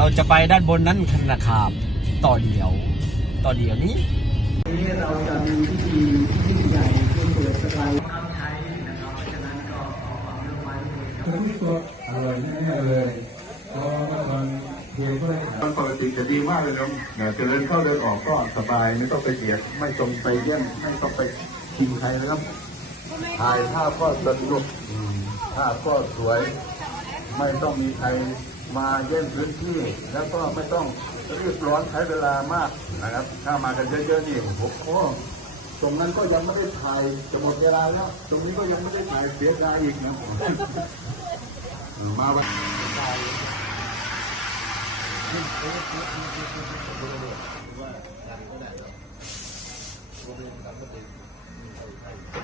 เราจะไปด้านบนนั้นนะครับต่อเดียว ต่อเดียวนี้วันนี้เราจะมีพิธีที่ยิ่ใหญ่เพื่อเปิดสกายน้ำใช้นะครับฉะนั้นก็ขอความร่วมมือด้วยทุกตัวอร่อยแน่เลยเพราะว่ามันเพียงเพื่อให้มันปกติจะดีมากเลยนะเนี่ยจะเดินเข้าเดินออกก็สบายไม่ต้องไปเบียดไม่ต้องไปแย่งไม่ต้องไปชิงใครนะครับถ่ายภาพก็สนุกภาพก็สวย ไม่ต้องมีใครมาแย่งพื้นที่ แล้วก็ไม่ต้องรีบร้อนใช้เวลามากนะครับ ถ้ามากันเยอะๆนี่โอ้โหตรงนั้นก็ยังไม่ได้ถ่ายจะหมดเวลาแล้ว ตรงนี้ก็ยังไม่ได้ถ่ายเสียดายอีกนะเออมาวันค